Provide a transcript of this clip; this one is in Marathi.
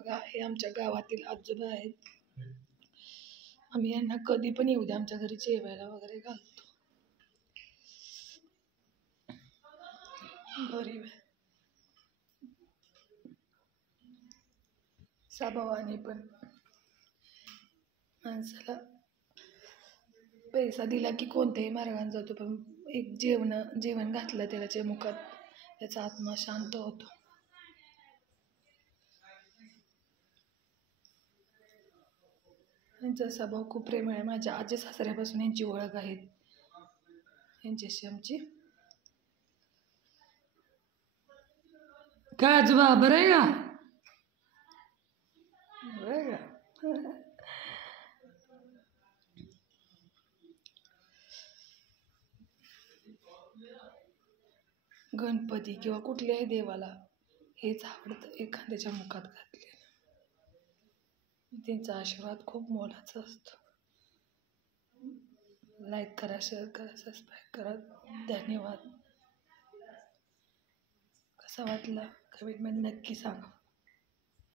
बघा हे आमच्या गावातील आजोबा आहेत. आम्ही यांना कधी पण येऊ द्या आमच्या घरी जेवायला वगैरे घालतो. गरीब आहे स्वभावाने पण. माणसाला पैसा दिला की कोणत्याही मार्गाने जातो, पण एक जेवण घातलं त्याच्या मुखात त्याचा आत्मा शांत होतो. यांचा स्वभाव खूप प्रेमळ आहे. माझ्या आजी सासऱ्यापासून यांची ओळख आहे. यांच्याशी आमची काय आजोबा बरं आहे का? बरं का? गणपती किंवा कुठल्याही देवाला हेच आवडतं, एखाद्याच्या मुखात घातलेलं. त्यांचा आशीर्वाद खूप मोलाचा असतो. लाईक करा, शेअर करा, सबस्क्राईब करा. धन्यवाद. कसा वाटला कमेंटमध्ये नक्की सांगा.